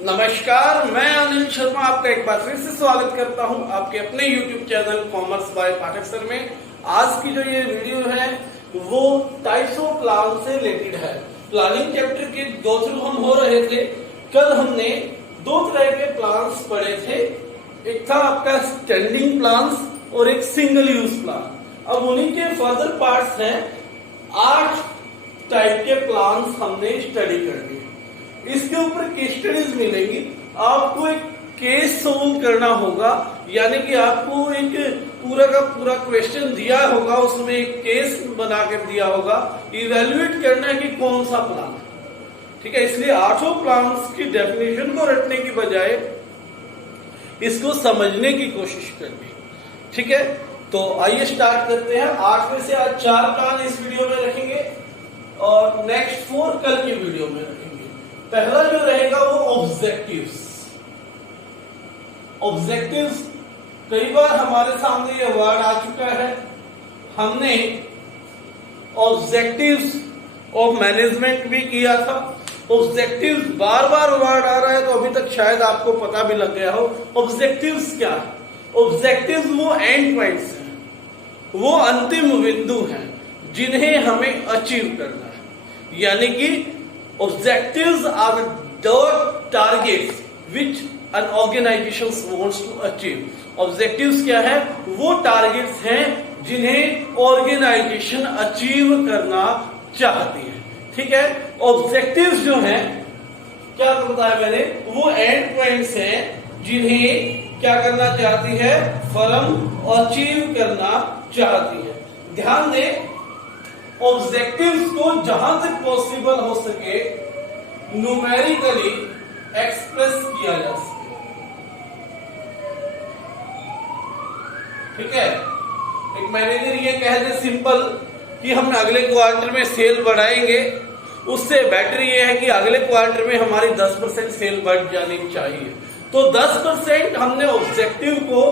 नमस्कार, मैं अनिल शर्मा आपका एक बार फिर से स्वागत करता हूं आपके अपने YouTube channel commerce by Pathak sir में। आज की जो ये वीडियो है वो टाइप्स ऑफ प्लान से रिलेटेड है। प्लानिंग चैप्टर के दो थ्रू हम हो रहे थे। कल हमने दो तरह के प्लान्स पढ़े थे, एक था आपका स्टैंडिंग प्लान्स और एक सिंगल यूज प्लान। अब उन्हीं के फर्दर पार्ट्स हैं। 8 टाइप के प्लान्स हमने स्टडी कर लिए। इसके ऊपर केस स्टडीज मिलेंगी। आपको एक केस सोल्व करना होगा, यानी कि आपको एक पूरा का पूरा क्वेश्चन दिया होगा, उसमें एक केस बना कर दिया होगा, इवेल्युएट करना है कि कौन सा प्लान है। ठीक है, इसलिए 8 प्लान्स की डेफिनेशन को रटने की बजाय इसको समझने की कोशिश करनी। ठीक है, तो आइए स्टार्ट करते हैं। 8 में से आज 4 प्लान इस वीडियो में रखेंगे और नेक्स्ट 4 कल की वीडियो में रखेंगे। पहला जो रहेगा वो ऑब्जेक्टिव्स। ऑब्जेक्टिव्स कई बार हमारे सामने ये वर्ड आ चुका है। हमने ऑब्जेक्टिव्स ऑफ मैनेजमेंट भी किया था। ऑब्जेक्टिव्स बार बार वर्ड आ रहा है तो अभी तक शायद आपको पता भी लग गया हो। ऑब्जेक्टिव्स क्या है? ऑब्जेक्टिव्स वो एंड पॉइंट्स हैं, वो अंतिम बिंदु हैं जिन्हें हमें अचीव करना है। यानी कि objectives are the targets which an organization wants to achieve. Objectives क्या है? वो टारगेट्स हैं जिन्हें ऑर्गेनाइजेशन अचीव करना चाहती है। ठीक है, ऑब्जेक्टिव्स जो हैं, क्या बताया मैंने, वो एंड पॉइंट्स हैं जिन्हें क्या करना चाहती है, फर्म अचीव करना चाहती है। ध्यान दें, ऑब्जेक्टिव्स को जहां तक पॉसिबल हो सके न्यूमेरिकली एक्सप्रेस किया जा सके। ठीक है, एक मैनेजर ये कह दे सिंपल कि हम अगले क्वार्टर में सेल बढ़ाएंगे, उससे बेटर ये है कि अगले क्वार्टर में हमारी 10% सेल बढ़ जानी चाहिए। तो 10% हमने ऑब्जेक्टिव को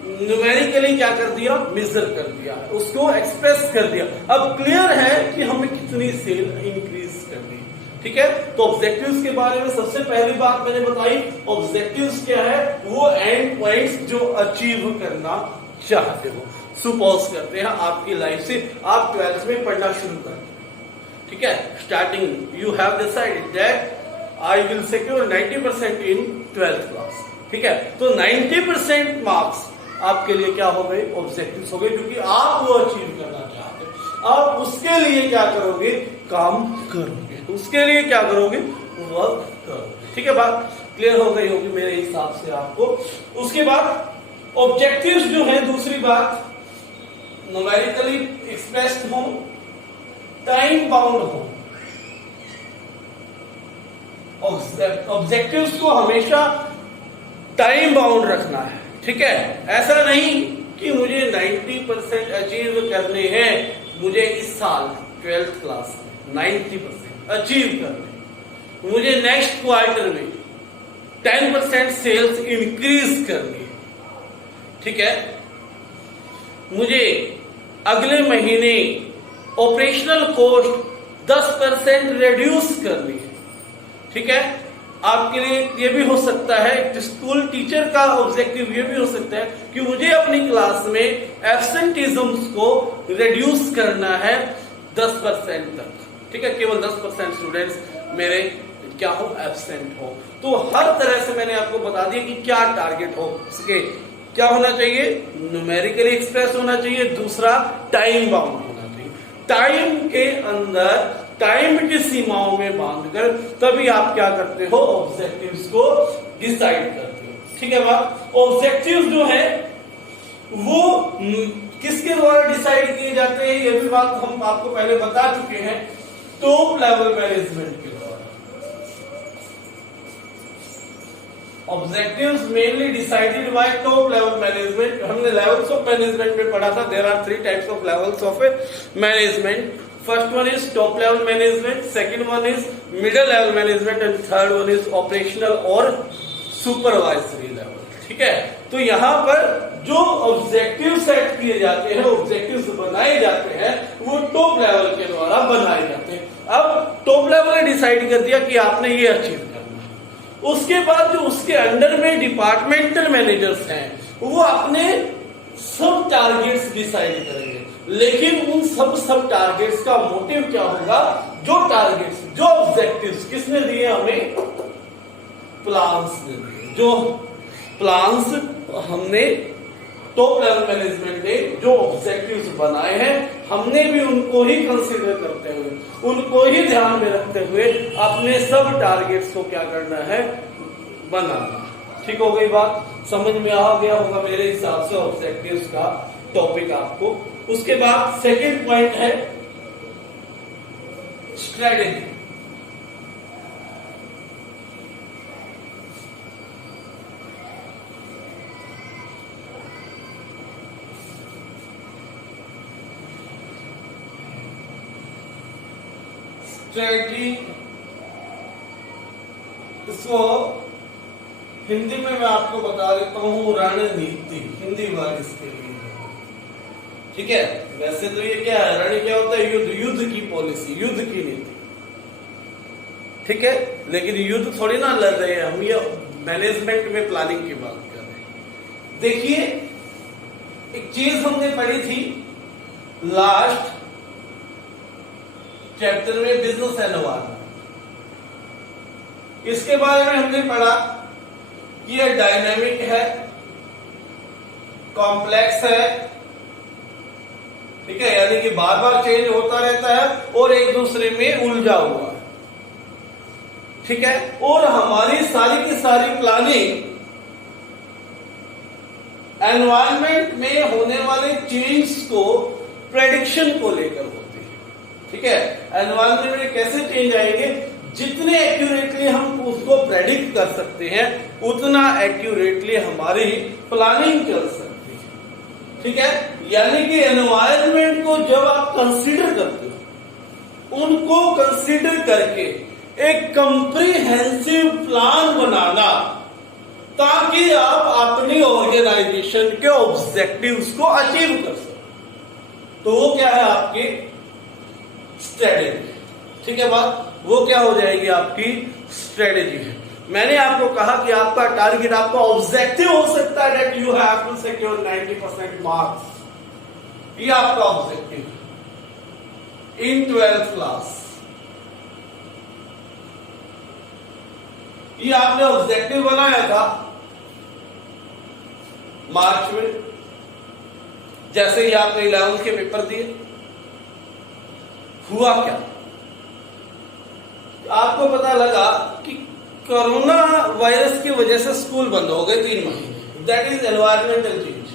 न्यूमेरिकली क्या कर दिया, मेजर कर दिया, उसको एक्सप्रेस कर दिया। अब क्लियर है कि हमें कितनी सेल इंक्रीज करनी है। ठीक है, तो ऑब्जेक्टिव्स के बारे में सबसे पहली बात मैंने बताई। ऑब्जेक्टिव्स क्या है? वो एंड पॉइंट्स जो अचीव करना चाहते हो। सपोज करते हैं आपकी लाइफ से आप 12th में पढ़ना शुरू कर। ठीक है, starting you have decided that I will secure 90% in 12th class. ठीक है, तो 90% मार्क्स आपके लिए क्या हो गए, ऑब्जेक्टिव्स हो गए, क्योंकि आप वो अचीव करना चाहते हो। आप उसके लिए क्या करोगे, काम करोगे, उसके लिए क्या करोगे, वर्क करोगे। ठीक है, बात क्लियर हो गई होगी मेरे हिसाब से आपको। उसके बाद ऑब्जेक्टिव्स जो है, दूसरी बात, न्यूमेरिकली एक्सप्रेस्ड हो, टाइम बाउंड हो। ऑब्जेक्टिव्स को हमेशा टाइम बाउंड रखना है। ठीक है, ऐसा नहीं कि मुझे 90% अचीव करने हैं, मुझे इस साल 12th क्लास में 90% अचीव करने, मुझे नेक्स्ट क्वार्टर में 10% सेल्स इंक्रीज करनी है। ठीक है, मुझे अगले महीने ऑपरेशनल कॉस्ट 10% रिड्यूस करनी है। ठीक है, आपके लिए ये भी हो सकता है, एक स्कूल टीचर का ऑब्जेक्टिव ये भी हो सकता है कि मुझे अपनी क्लास में एब्सेंटिज्म को रिड्यूस करना है 10% तक। ठीक है, केवल 10% स्टूडेंट्स मेरे क्या हो, एब्सेंट हो। तो हर तरह से मैंने आपको बता दिया कि क्या टारगेट हो सके, क्या होना चाहिए, न्यूमेरिकली एक्सप्रेस होना चाहिए, दूसरा टाइम बाउंड होना चाहिए। टाइम के अंदर, टाइम की सीमाओं में बांधकर तभी आप क्या करते हो, ऑब्जेक्टिव्स को डिसाइड करते हो। ठीक है बात, ऑब्जेक्टिव्स जो है वो किसके द्वारा डिसाइड किए जाते हैं, ये भी बात हम आपको पहले बता चुके हैं, टॉप लेवल मैनेजमेंट के द्वारा। Objectives mainly decided by top level management. हमने लेवल्स ऑफ मैनेजमेंट में पढ़ा था। There are 3 types of levels of management. First one is top level management, second one is middle level management and third one is operational और supervisory level। ठीक है, तो यहाँ पर जो ऑब्जेक्टिव सेट किए जाते हैं, ऑब्जेक्टिव्स बनाए जाते हैं, वो टॉप लेवल के द्वारा बनाए जाते हैं। अब टॉप लेवल ने डिसाइड कर दिया कि आपने ये अचीव करना है, उसके बाद जो उसके अंडर में डिपार्टमेंटल मैनेजर्स हैं वो अपने सब टारगेट्स डिसाइड करेंगे, लेकिन उन सब टारगेट्स का मोटिव क्या होगा? जो टारगेट्स, जो ऑब्जेक्टिव्स किसने दिए हमें? प्लान्स ने दिए। जो प्लान्स हमने टॉप लेवल मैनेजमेंट ने जो ऑब्जेक्टिव्स बनाए हैं, हमने भी उनको ही कंसीडर करते हुए, उनको ही ध्यान में रखते हुए अपने सब टारगेट्स को क्या करना है? बनाना। ठीक हो गई बात? समझ में आ गया होगा मेरे हिसाब से ऑब्जेक्टिव्स का टॉपिक आपको। उसके बाद सेकंड पॉइंट है स्ट्रेटेजी। स्ट्रेटजी, इसको हिंदी में मैं आपको बता देता हूं, रणनीति, हिंदी वर्ड इसके लिए। ठीक है, वैसे तो ये क्या है? रण क्या होता है? युद्ध, युद्ध की पॉलिसी, युद्ध की नीति। ठीक है, लेकिन युद्ध थोड़ी ना लड़ रहे हैं हम, ये मैनेजमेंट में प्लानिंग की बात कर रहे हैं। देखिए, एक चीज हमने पढ़ी थी लास्ट चैप्टर में, बिजनेस एनवायरनमेंट। इसके बारे में हमने पढ़ा कि यह डायनामिक है, कॉम्प्लेक्स है, ठीक है, यानी कि बार बार चेंज होता रहता है और एक दूसरे में उलझा हुआ है। ठीक है, और हमारी सारी की सारी प्लानिंग एनवायरनमेंट में होने वाले चेंज को प्रेडिक्शन को लेकर होती है। ठीक है, एनवायरनमेंट में कैसे चेंज आएंगे, जितने एक्यूरेटली हम उसको प्रेडिक्ट कर सकते हैं उतना एक्यूरेटली हमारी प्लानिंग चल सकती है। ठीक है, यानी कि एनवायरनमेंट को जब आप कंसीडर करते हो, उनको कंसीडर करके एक कंप्रीहेंसिव प्लान बनाना, ताकि आप अपनी ऑर्गेनाइजेशन के ऑब्जेक्टिव्स को अचीव कर सको। तो वो क्या है? आपकी स्ट्रेटेजी। ठीक है बात, वो क्या हो जाएगी? आपकी स्ट्रेटेजी है। मैंने आपको कहा कि आपका टारगेट, आपका ऑब्जेक्टिव हो सकता है that you have to secure 90% marks. ये आपका ऑब्जेक्टिव इन 12th क्लास। ये आपने ऑब्जेक्टिव बनाया था मार्च में, जैसे ही आपने 11th के पेपर दिए। हुआ क्या? आपको पता लगा कि कोरोना वायरस की वजह से स्कूल बंद हो गए 3 महीने। That is environmental change.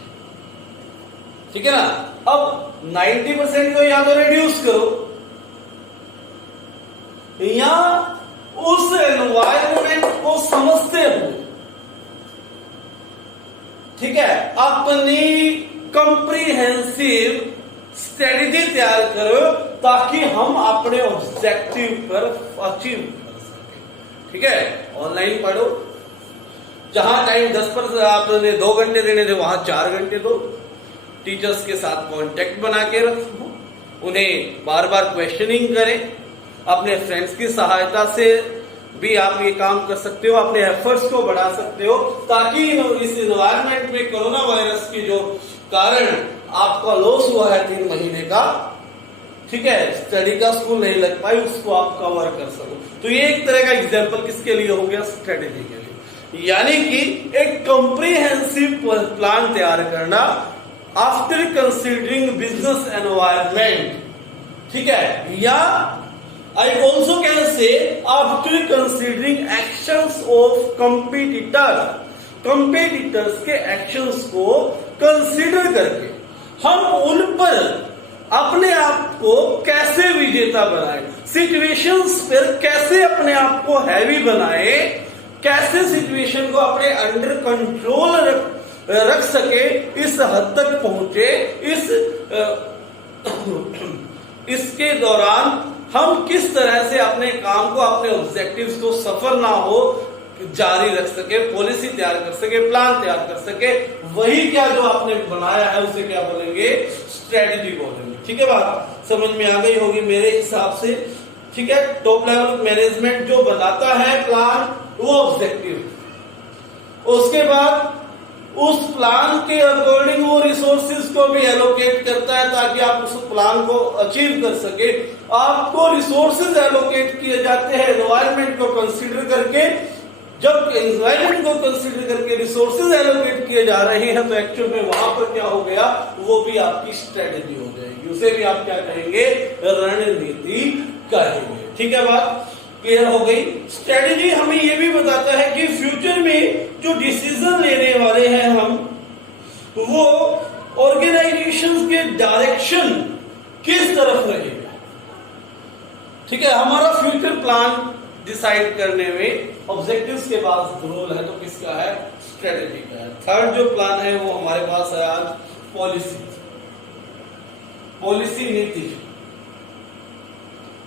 ठीक है ना? अब 90% को या तो रिड्यूस करो, या उस एनवायरमेंट को समझते हुए, ठीक है, अपनी कंप्रीहेंसिव स्ट्रेटेजी तैयार करो ताकि हम अपने ऑब्जेक्टिव पर अचीव कर सके। ठीक है, ऑनलाइन पढ़ो, जहां टाइम 10% आपने 2 घंटे देने थे वहां 4 घंटे दो। टीचर्स के साथ कांटेक्ट बना के रखो, उन्हें बार बार क्वेश्चनिंग करें। अपने फ्रेंड्स की सहायता से भी आप ये काम कर सकते हो, अपने एफर्ट्स को बढ़ा सकते हो, ताकि इस एनवायरनमेंट में कोरोना वायरस के जो कारण आपका लॉस हुआ है 3 महीने का, ठीक है, स्टडी का स्कूल नहीं लग पाई, उसको आप कवर कर सको। तो ये एक तरह का एग्जांपल किसके लिए हो गया? स्ट्रेटेजी के लिए। यानी कि एक कॉम्प्रिहेंसिव प्लान तैयार करना आफ्टर कंसीडरिंग बिजनेस एनवायरनमेंट। ठीक है, या I also can say after considering actions of competitors के actions को कंसीडर करके हम उन पर अपने आप को कैसे विजेता बनाए, सिचुएशंस पर कैसे अपने आप को हैवी बनाए, कैसे सिचुएशन को अपने अंडर कंट्रोल रख सके, इस हद तक पहुंचे। इसके दौरान हम किस तरह से अपने काम को, अपने ऑब्जेक्टिव्स को सफर ना हो जारी रख सके, पॉलिसी तैयार कर सके, प्लान तैयार कर सके। वही क्या जो आपने बनाया है उसे क्या बोलेंगे? स्ट्रेटेजी बोलेंगे। ठीक है, बात समझ में आ गई होगी मेरे हिसाब से। ठीक है, टॉप लेवल मैनेजमेंट जो बनाता है प्लान वो ऑब्जेक्टिव। उसके बाद उस प्लान के अकॉर्डिंग वो रिसोर्सेज को भी एलोकेट करता है ताकि आप उस प्लान को अचीव कर सके। आपको रिसोर्सेज एलोकेट किए जाते हैं एनवायरमेंट को कंसीडर करके। जब एनवायरमेंट को कंसीडर करके रिसोर्सेज एलोकेट किए जा रहे हैं तो एक्चुअल में वहां पर क्या हो गया, वो भी आपकी स्ट्रेटेजी हो जाएगी, उसे भी आप क्या कहेंगे, रणनीति कहेंगे। ठीक है, बात क्लियर हो गई। स्ट्रेटेजी हमें ये भी बताता है कि फ्यूचर में जो डिसीजन लेने वाले हैं हम, वो ऑर्गेनाइजेशन के डायरेक्शन किस तरफ रहेगा। ठीक है, हमारा फ्यूचर प्लान डिसाइड करने में ऑब्जेक्टिव्स के पास रोल है तो किसका है, स्ट्रेटेजी का है। थर्ड जो प्लान है वो हमारे पास है आज पॉलिसी नीति।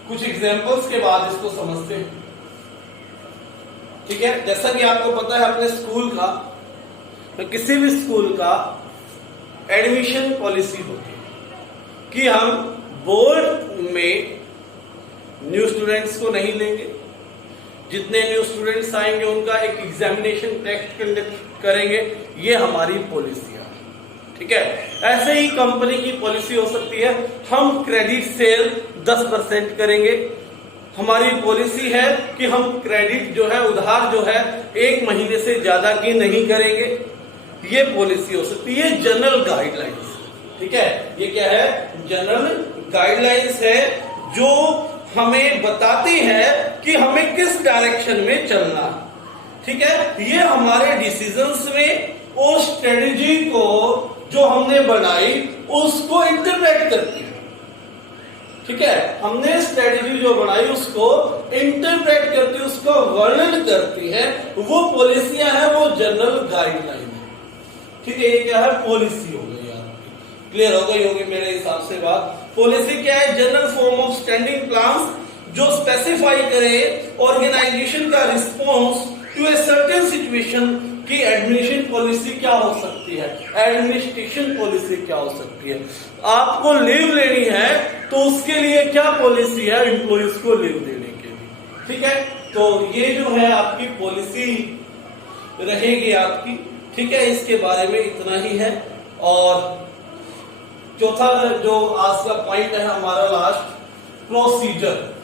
कुछ एग्जांपल्स के बाद इसको समझते हैं। ठीक है, जैसा कि आपको पता है अपने स्कूल का, तो किसी भी स्कूल का एडमिशन पॉलिसी होती है कि हम बोर्ड में न्यू स्टूडेंट्स को नहीं लेंगे, जितने न्यू स्टूडेंट्स आएंगे उनका एक एग्जामिनेशन टेस्ट कंडक्ट करेंगे, ये हमारी पॉलिसी है। ठीक है, ऐसे ही कंपनी की पॉलिसी हो सकती है, हम क्रेडिट सेल 10% करेंगे। हमारी पॉलिसी है कि हम क्रेडिट जो है, उधार जो है, 1 महीने से ज्यादा की नहीं करेंगे, ये पॉलिसी हो सकती है। जनरल गाइडलाइंस, ठीक है, ये क्या है, जनरल गाइडलाइंस है जो हमें बताती है कि हमें किस डायरेक्शन में चलना है। ठीक है, ये हमारे डिसीजंस में उस स्ट्रेटेजी को जो हमने बनाई उसको इंटरप्रेट करती है। ठीक है, हमने स्ट्रेटेजी जो बनाई उसको इंटरप्रेट करती है, उसको वर्णन करती है, वो पॉलिसियां हैं, वो जनरल गाइडलाइन है। ठीक है, ये क्या है, पॉलिसी हो गई आपकी। क्लियर हो गई होगी मेरे हिसाब से बात। पॉलिसी क्या है, general form of standing plan जो स्पेसिफाई करे ऑर्गेनाइजेशन का response to a certain situation की एडमिनिस्ट्रेशन पॉलिसी क्या हो सकती है, एडमिनिस्ट्रेशन पॉलिसी क्या हो सकती है। आपको लीव लेनी है तो उसके लिए क्या पॉलिसी है, एम्प्लॉइज को लीव देने के लिए। ठीक है, तो ये जो है आपकी पॉलिसी रहेगी आपकी। ठीक है, इसके बारे में इतना ही है। और चौथा जो आज का पॉइंट है हमारा लास्ट, प्रोसीजर।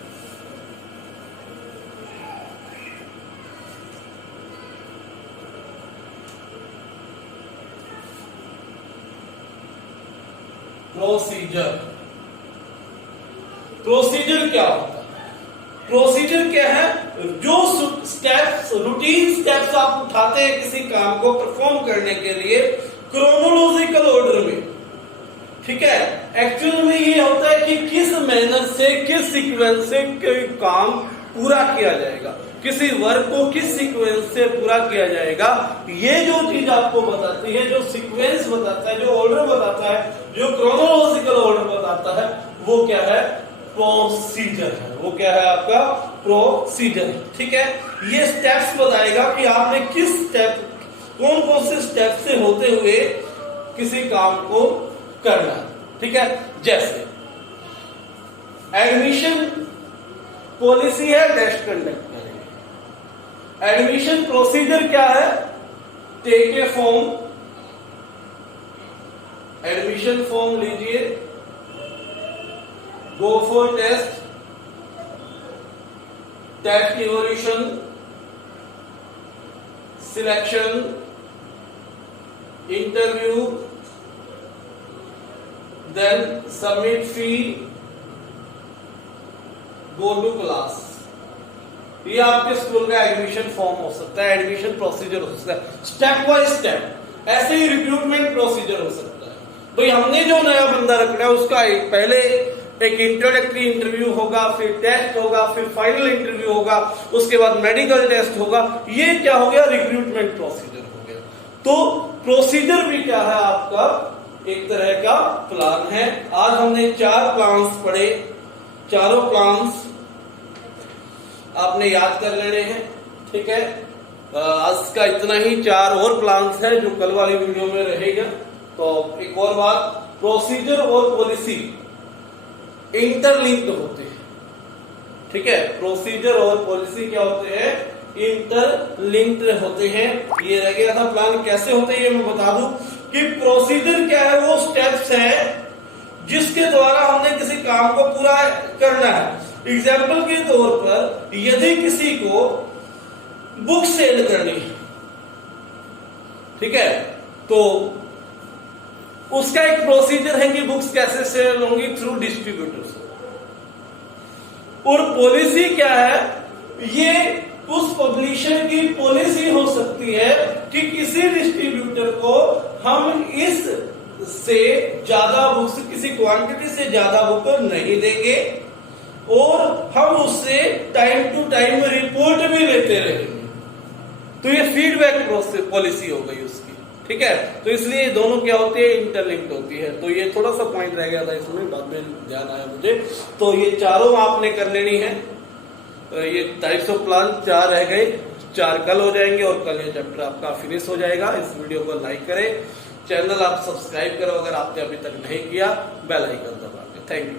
प्रोसीजर क्या होता है, प्रोसीजर क्या है, जो स्टेप्स, रूटीन स्टेप्स आप उठाते हैं किसी काम को परफॉर्म करने के लिए क्रोनोलॉजिकल ऑर्डर में। ठीक है, एक्चुअल में ये होता है कि किस मैनर से, किस सीक्वेंस से काम पूरा किया जाएगा, किसी वर्क को किस सीक्वेंस से पूरा किया जाएगा। ये जो चीज आपको बताती है, जो सीक्वेंस बताता है, जो ऑर्डर बताता है, जो क्रोनोलॉजिकल ऑर्डर बताता है, वो क्या है, प्रोसीजर है। वो क्या है आपका, प्रोसीजर। ठीक है, ये स्टेप्स बताएगा कि आपने किस स्टेप, कौन कौन से स्टेप से होते हुए किसी काम को करना। ठीक है, जैसे एडमिशन पॉलिसी है, टेस्ट कंडक्ट करेंगे। एडमिशन प्रोसीजर क्या है, take a form, admission form लीजिए, go for test, test evolution, selection, interview, then submit fee, go to class. ये आपके स्कूल का एडमिशन फॉर्म हो सकता है, एडमिशन प्रोसीजर हो सकता है, स्टेप बाय स्टेप। ऐसे ही रिक्रूटमेंट प्रोसीजर हो सकता है। भाई हमने जो नया बंदा रखना है उसका पहले एक इंट्रोडक्टरी इंटरव्यू होगा, फिर टेस्ट होगा, फिर फाइनल इंटरव्यू होगा, उसके बाद मेडिकल टेस्ट होगा। ये क्या हो गया, रिक्रूटमेंट प्रोसीजर हो गया। तो प्रोसीजर भी क्या है आपका, एक तरह का प्लान है। आज हमने 4 प्लान्स पढ़े, चारों प्लान्स आपने याद कर लेने हैं। ठीक है, आज का इतना ही। 4 और प्लान्स हैं जो कल वाली वीडियो में रहेगा। तो एक और बात, प्रोसीजर और पॉलिसी इंटरलिंक्ड होते हैं। ठीक है, प्रोसीजर और पॉलिसी क्या होते हैं, इंटरलिंक्ड होते हैं। ये रह गया था प्लान कैसे होते हैं, ये मैं बता दूं कि प्रोसीजर क्या है, वो स्टेप्स है जिसके द्वारा हमने किसी काम को पूरा करना है। एग्जाम्पल के तौर पर यदि किसी को बुक सेल करनी है, ठीक है, तो उसका एक प्रोसीजर है कि बुक्स कैसे सेल होंगी, थ्रू डिस्ट्रीब्यूटर्स। और पॉलिसी क्या है, ये उस पब्लिशर की पॉलिसी हो सकती है कि किसी डिस्ट्रीब्यूटर को हम इस से ज्यादा बुक्स, किसी क्वांटिटी से ज्यादा बुक नहीं देंगे और हम उससे टाइम टू टाइम रिपोर्ट भी लेते रहेंगे। तो ये फीडबैक पॉलिसी हो गई उसकी, ठीक है। तो इसलिए दोनों क्या होती है, इंटरलिंक्ड होती है। तो ये थोड़ा सा पॉइंट रह गया था इसमें, बाद में ध्यान आया मुझे। तो ये चारों आपने कर लेनी है। ये टाइप्स ऑफ प्लान 4 रह गए, 4 कल हो जाएंगे और कल ये चैप्टर आपका फिनिश हो जाएगा। इस वीडियो को लाइक करें, चैनल आप सब्सक्राइब करो अगर आपने अभी तक नहीं किया, बेल आइकन दबा के। Thank you.